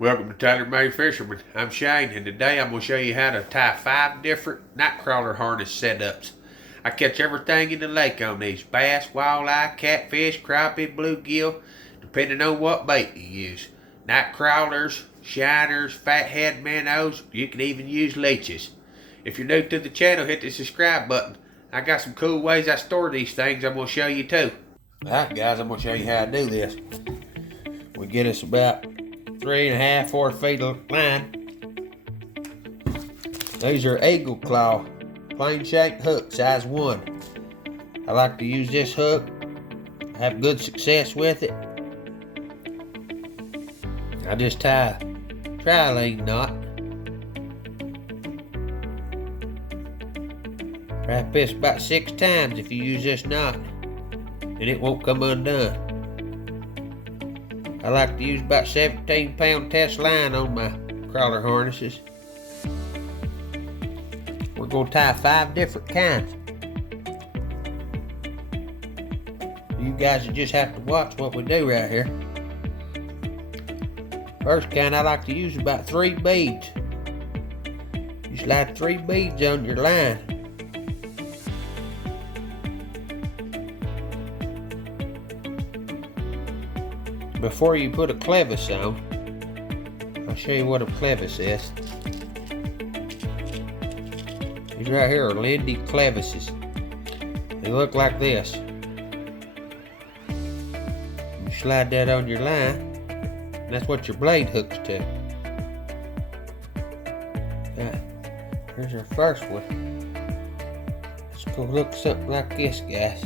Welcome to Tyler May Fisherman. I'm Shane, and today I'm going to show you how to tie 5 different nightcrawler harness setups. I catch everything in the lake on these: bass, walleye, catfish, crappie, bluegill, depending on what bait you use. Night crawlers, shiners, fathead minnows, you can even use leeches. If you're new to the channel, hit the subscribe button. I got some cool ways I store these things I'm going to show you too. Alright guys, I'm going to show you how to do this. We get us about 3.5, 4 feet of line. These are eagle claw plain shank hook, size 1. I like to use this hook. I have good success with it. I just tie a tri-line knot. Wrap this about 6 times if you use this knot, and it won't come undone. I like to use about 17-pound test line on my crawler harnesses. We're going to tie 5 different kinds. You guys just have to watch what we do right here. First kind, I like to use about 3 beads. You slide 3 beads on your line. Before you put a clevis on, I'll show you what a clevis is. These right here are Lindy clevises. They look like this. You slide that on your line, and that's what your blade hooks to. Right, here's our first one. It's gonna look something like this, guys.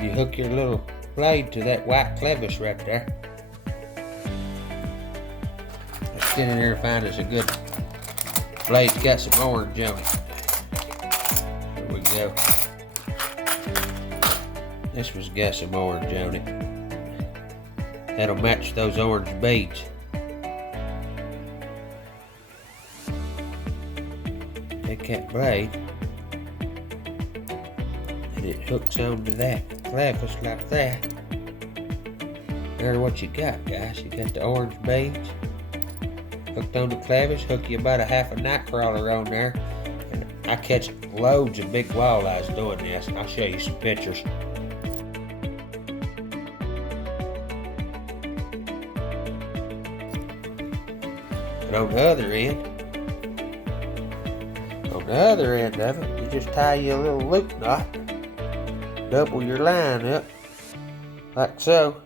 You hook your little blade to that white clevis right there. Let's get in there and find us a good blade. Got some orange on it. There we go. This one's got some orange on it. That'll match those orange beads. Take that blade and it hooks onto that clevis like that. There's what you got, guys. You got the orange beads hooked on the clevis. Hook you about a half a night crawler on there, and I catch loads of big walleyes doing this. I'll show you some pictures. And on the other end of it, you just tie you a little loop knot. Double your line up, like so.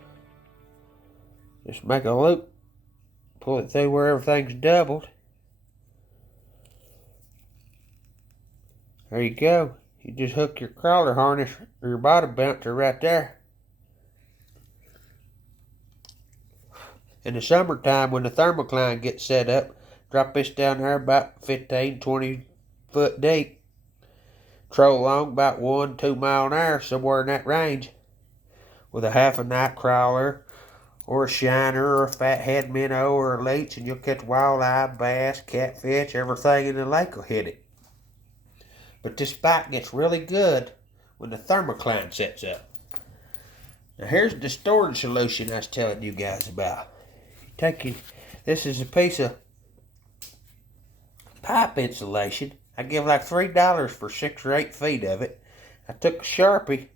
Just make a loop, pull it through where everything's doubled. There you go. You just hook your crawler harness or your bottom bouncer right there. In the summertime, when the thermocline gets set up, drop this down there about 15, 20 foot deep. Troll along about 1-2 mile an hour, somewhere in that range, with a half a night crawler or a shiner or a fathead minnow or a leech, and you'll catch walleye, bass, catfish. Everything in the lake will hit it. But this spike gets really good when the thermocline sets up. Now here's the storage solution I was telling you guys about. This is a piece of pipe insulation. I give like $3 for 6 or 8 feet of it. I took a Sharpie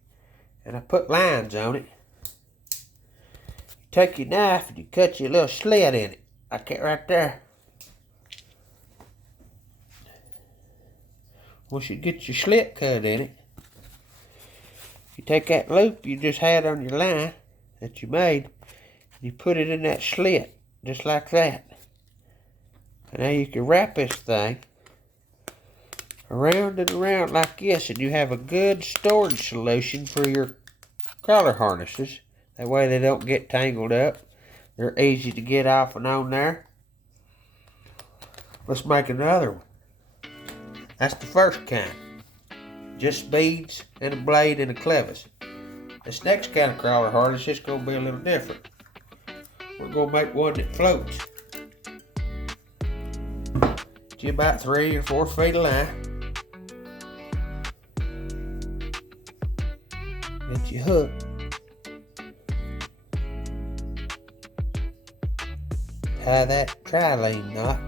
and I put lines on it. You take your knife and you cut your little slit in it, like that right there. Once you get your slit cut in it, you take that loop you just had on your line that you made, and you put it in that slit, just like that. And now you can wrap this thing around and around like this, and you have a good storage solution for your crawler harnesses. That way they don't get tangled up. They're easy to get off and on there. Let's make another one. That's the first kind. Just beads and a blade and a clevis. This next kind of crawler harness is going to be a little different. We're going to make one that floats. Get you about 3 or 4 feet of line. Get your hook. tie that trilene knot.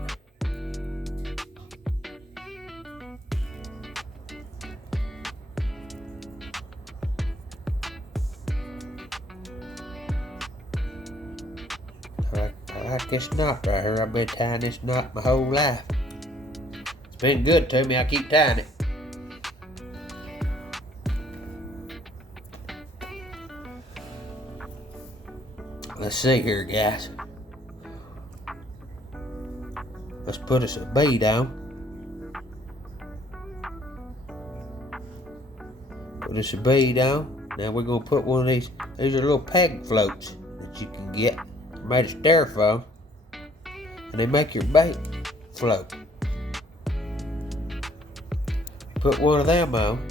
I like this knot right here. I've been tying this knot my whole life. It's been good to me. I keep tying it. Let's see here, guys. Let's put us a bead on. Put us a bead on. Now we're gonna put one of these. These are little peg floats that you can get. They're made of styrofoam, and they make your bait float. Put one of them on.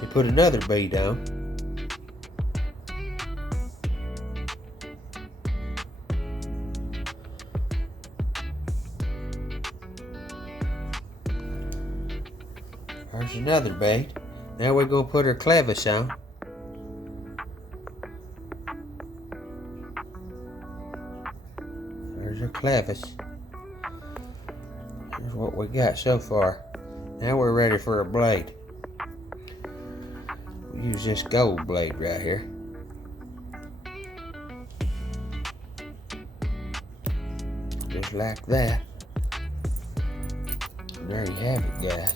You put another bead on. There's another bead. Now we're going to put our clevis on. There's our clevis. Here's what we got so far. Now we're ready for a blade. We'll use this gold blade right here. Just like that. And there you have it, guys.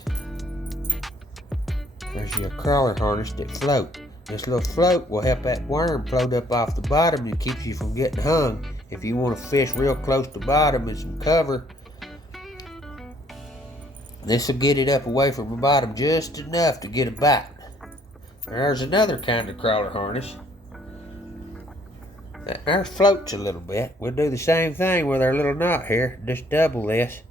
There's your crawler harness that float. This little float will help that worm float up off the bottom and keeps you from getting hung. If you want to fish real close to the bottom and some cover, this will get it up away from the bottom just enough to get a bite. There's another kind of crawler harness. Ours floats a little bit. We'll do the same thing with our little knot here. Just double this.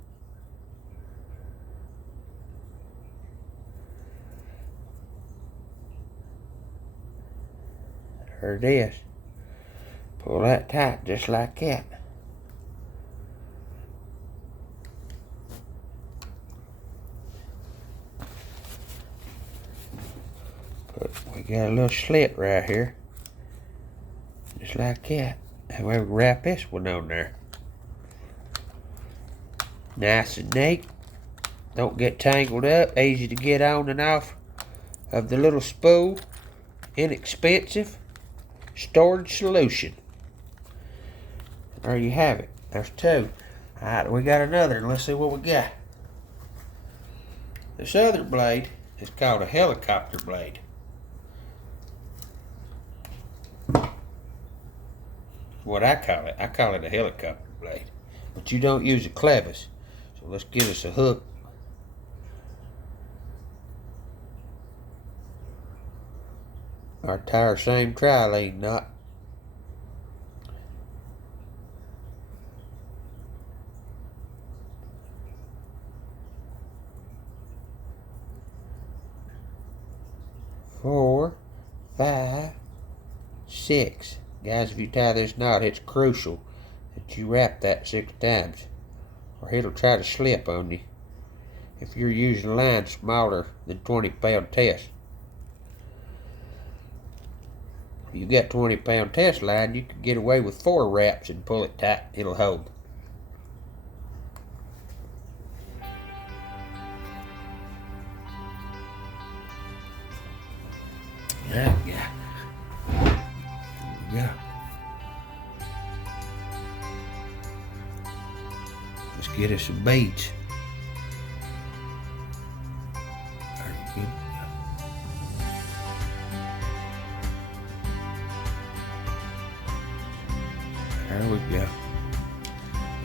There it is. Pull that tight just like that. We got a little slit right here. Just like that. And we wrap this one on there. Nice and neat. Don't get tangled up. Easy to get on and off of the little spool. Inexpensive storage solution. There you have it. There's two. Alright, we got another. Let's see what we got. This other blade is called a helicopter blade. What I call it. I call it a helicopter blade. But you don't use a clevis. So let's get us a hook. Our entire same trilene knot. Four, 5, 6. Guys, if you tie this knot, it's crucial that you wrap that 6 times, or it'll try to slip on you if you're using a line smaller than 20-pound test. If you got 20-pound test line, you can get away with 4 wraps and pull it tight. It'll hold. There we go. There we go. Let's get us some beads. There we go. There we go.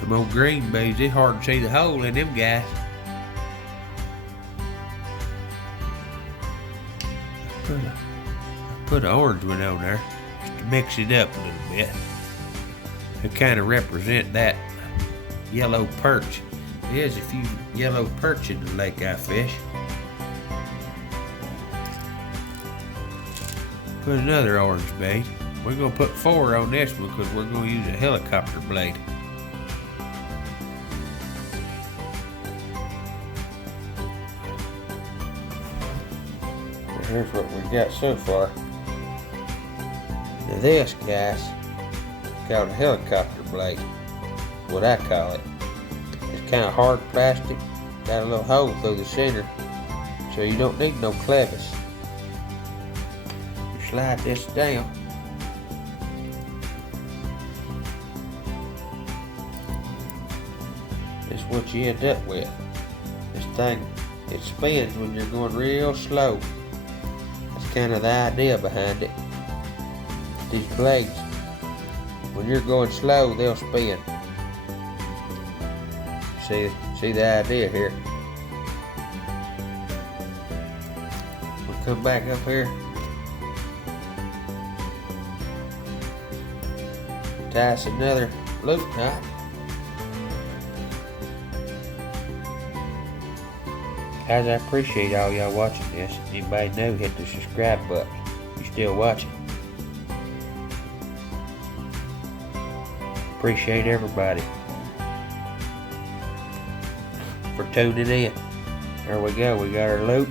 Them old green beads, it's hard to see the hole in them guys. Put an orange one on there just to mix it up a little bit. To kind of represent that yellow perch. There's a few yellow perch in the lake I fish. Put another orange bead. We're going to put 4 on this one because we're going to use a helicopter blade. Well, here's what we got so far. Now this, guys, is called a helicopter blade. what I call it. It's kind of hard plastic, got a little hole through the center, so you don't need no clevis. You slide this down. This is what you end up with. This thing, it spins when you're going real slow. That's kind of the idea behind it. These blades, when you're going slow, they'll spin. See the idea here. We'll come back up here. Tie us another loop knot. Guys, I appreciate all y'all watching this. Anybody new, hit the subscribe button. You still watching? Appreciate everybody for tuning in. There we go. We got our loop.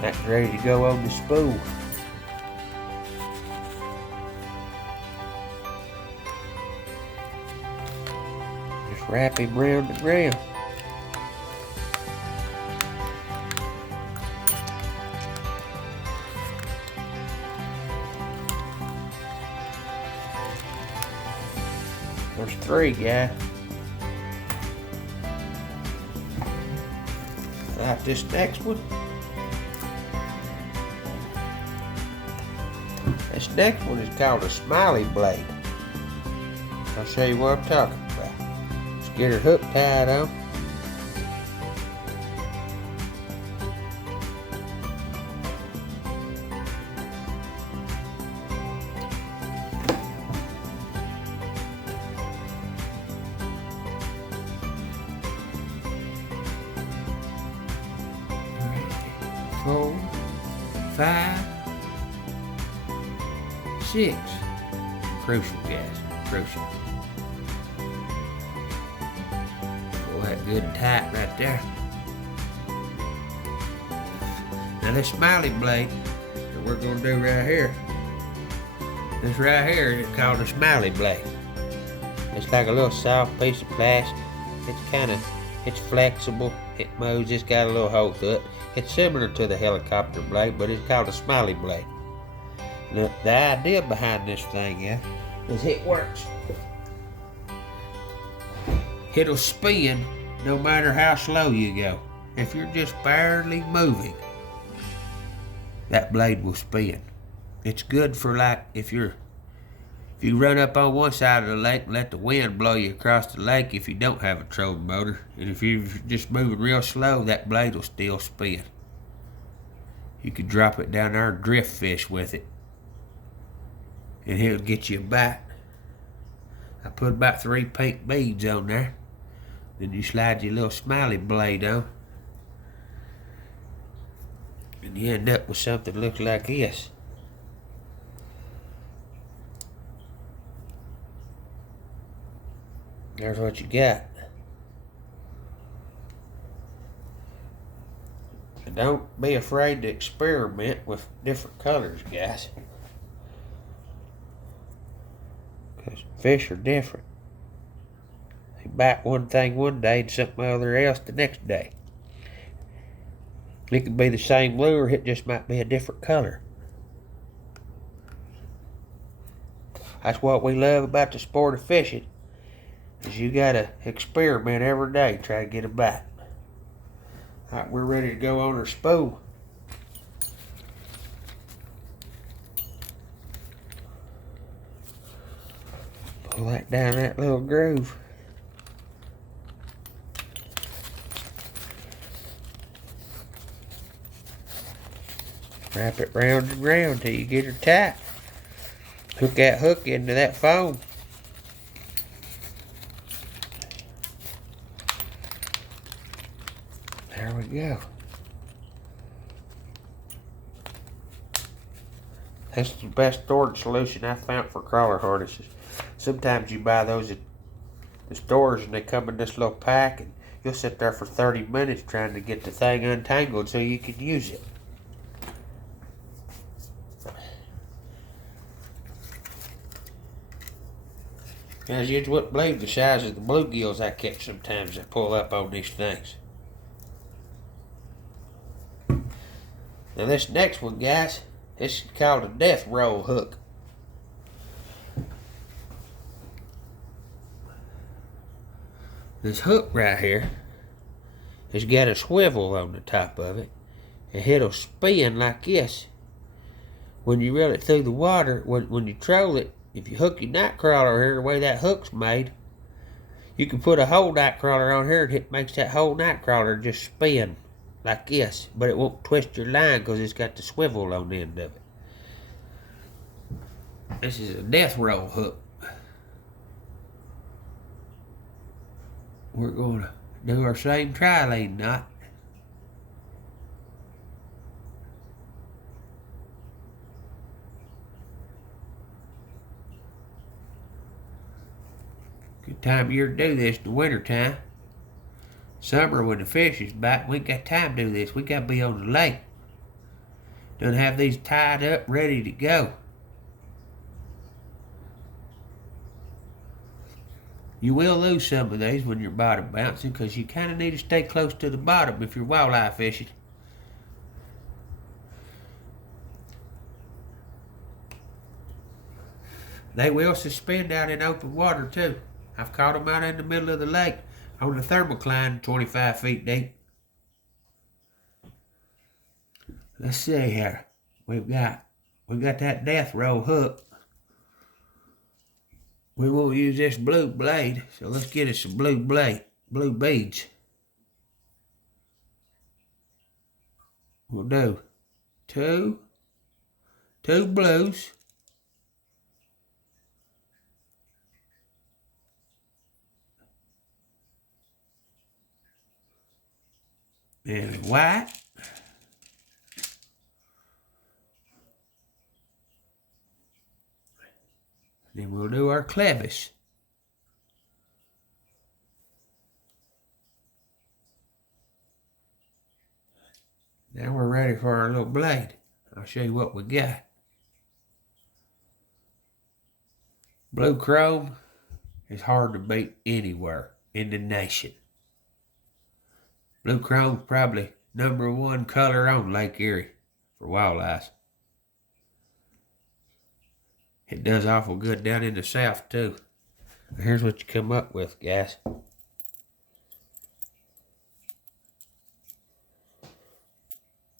That's ready to go on the spool. Just wrap him round and round. There's 3, guys. Like this next one. This next one is called a smiley blade. I'll show you what I'm talking about. Let's get her hook tied on. Four, 5, 6. Crucial, guys. Crucial. Pull that good and tight right there. Now this smiley blade that we're going to do right here, this right here is called a smiley blade. It's like a little soft piece of plastic. It's flexible. It moves. It's got a little hole through it. It's similar to the helicopter blade, but it's called a smiley blade. The idea behind this thing is it works. It'll spin no matter how slow you go. If you're just barely moving, that blade will spin. It's good for like if you run up on one side of the lake and let the wind blow you across the lake if you don't have a trolling motor. And if you're just moving real slow, that blade will still spin. You could drop it down there and drift fish with it. And it'll get you a bite. I put about 3 pink beads on there. Then you slide your little smiley blade on. And you end up with something that looks like this. There's what you got. And don't be afraid to experiment with different colors, guys. Because fish are different. They bite one thing one day and something other else the next day. It could be the same lure, it just might be a different color. That's what we love about the sport of fishing. Is you gotta experiment every day, try to get a bite. Alright, we're ready to go on our spool. Pull that down that little groove. Wrap it round and round till you get her tight. Hook that hook into that foam. There we go. That's the best storage solution I found for crawler harnesses. Sometimes you buy those at the stores and they come in this little pack and you'll sit there for 30 minutes trying to get the thing untangled so you can use it. Guys, you wouldn't believe the size of the bluegills I catch sometimes that pull up on these things. Now this next one, guys, this is called a death roll hook. This hook right here has got a swivel on the top of it, and it'll spin like this. When you reel it through the water, when you troll it, if you hook your night crawler here the way that hook's made, you can put a whole night crawler on here and it makes that whole night crawler just spin like this, but it won't twist your line because it's got the swivel on the end of it. This is a death roll hook. We're going to do our same trilene knot. Good time of year to do this in the winter time. Summer when the fish is back, we ain't got time to do this. We got to be on the lake. Don't have these tied up, ready to go. You will lose some of these when you're bottom bouncing because you kind of need to stay close to the bottom if you're walleye fishing. They will suspend out in open water too. I've caught them out in the middle of the lake on the thermocline 25 feet deep. Let's see here. We've got that death roll hook. We won't use this blue blade, so let's get us some blue beads. We'll do two blues, and white, then we'll do our clevis. Now we're ready for our little blade. I'll show you what we got. Blue chrome is hard to beat anywhere in the nation. Blue chrome's probably #1 color on Lake Erie for wildlife. It does awful good down in the south too. Here's what you come up with, guys.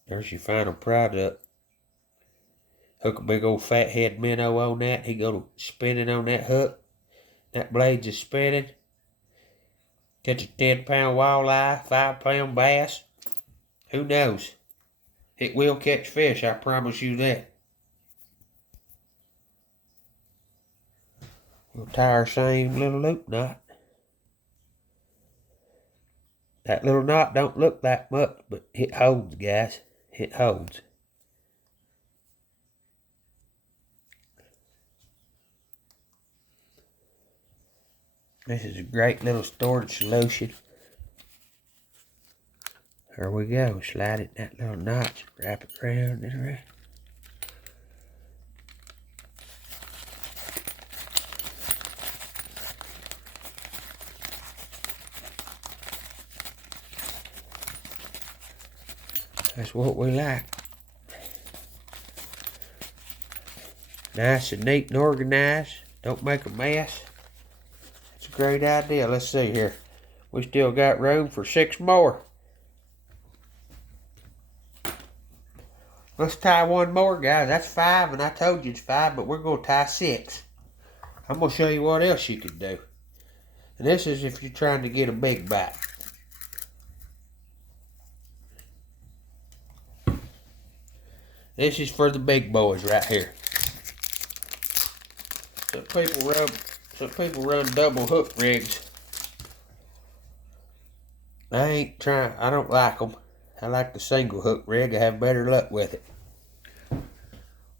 There's your final product. Hook a big old fat head minnow on that. He go spinning on that hook. That blade's just spinning. Catch a 10-pound walleye, 5-pound bass. Who knows? It will catch fish, I promise you that. We'll tie our same little loop knot. That little knot don't look that much, but it holds, guys. It holds. This is a great little storage solution. There we go. Slide it in that little notch. Wrap it around and around. That's what we like. Nice and neat and organized. Don't make a mess. It's a great idea. Let's see here. We still got room for 6 more. Let's tie one more, guys. That's 5, and I told you it's 5, but we're going to tie 6. I'm going to show you what else you can do. And this is if you're trying to get a big bite. This is for the big boys right here. Some people run double hook rigs. I don't like them. I like the single hook rig. I have better luck with it.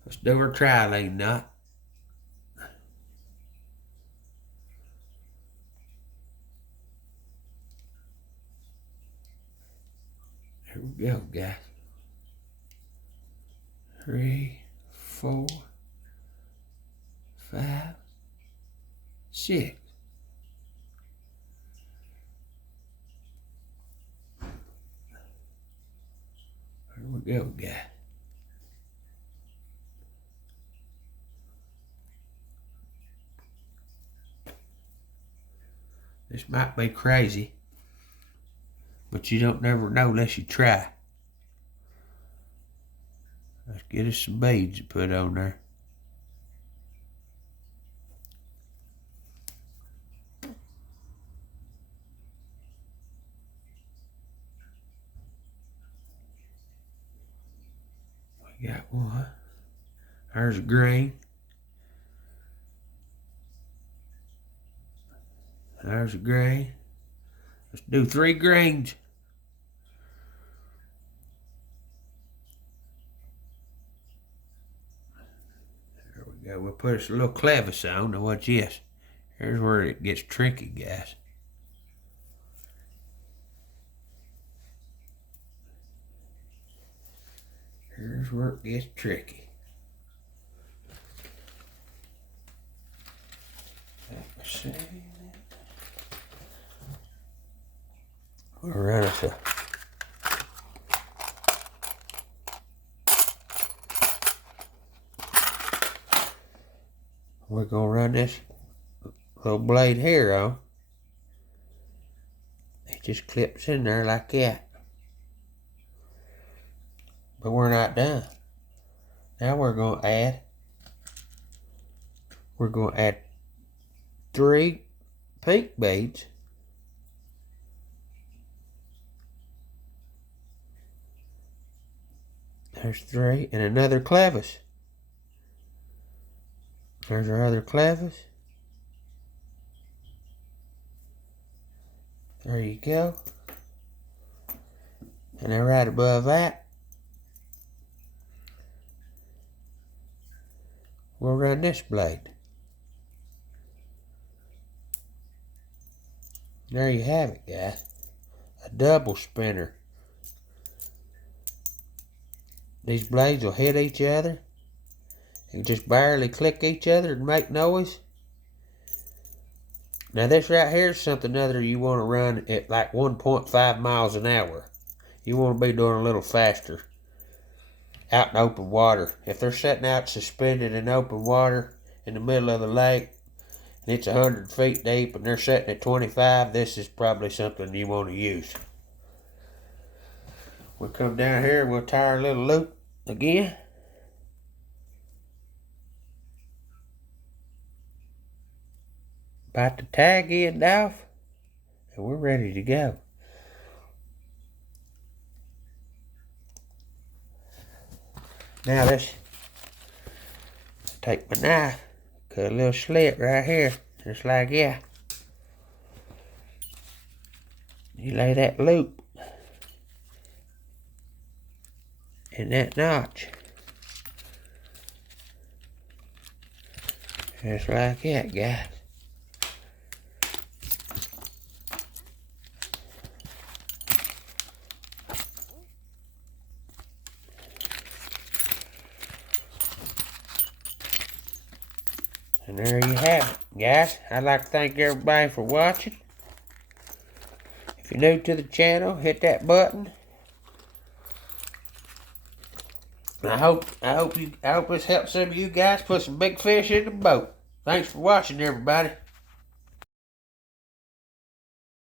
Let's do our trilene knot. Here we go, guys. 3, 4, 5, 6. Here we go, guys. This might be crazy, but you don't never know unless you try. Let's get us some beads to put on there. We got one. There's a green. There's a green. Let's do 3 greens. There we go. We'll put us a little clevis on. Now watch this. Here's where it gets tricky, guys. Here's where it gets tricky. Let's see. We'll run us a we're gonna run this little blade here on. It just clips in there like that. But we're not done. Now we're gonna add 3 pink beads. There's 3 and another clevis. There's our other clevis. There you go. And then right above that, we'll run this blade. There you have it, guys. A double spinner. These blades will hit each other and just barely click each other and make noise. Now this right here is something other you want to run at like 1.5 miles an hour. You want to be doing a little faster out in open water. If they're sitting out suspended in open water in the middle of the lake and it's 100 feet deep and they're sitting at 25, this is probably something you want to use. We'll come down here and we'll tie our little loop again. About the tag end off, and we're ready to go. Now let's take my knife, cut a little slit right here, just like that. You lay that loop in that notch. Just like that, guys. And there you have it, guys. I'd like to thank everybody for watching. If you're new to the channel, hit that button. I hope this helps some of you guys put some big fish in the boat. Thanks for watching, everybody.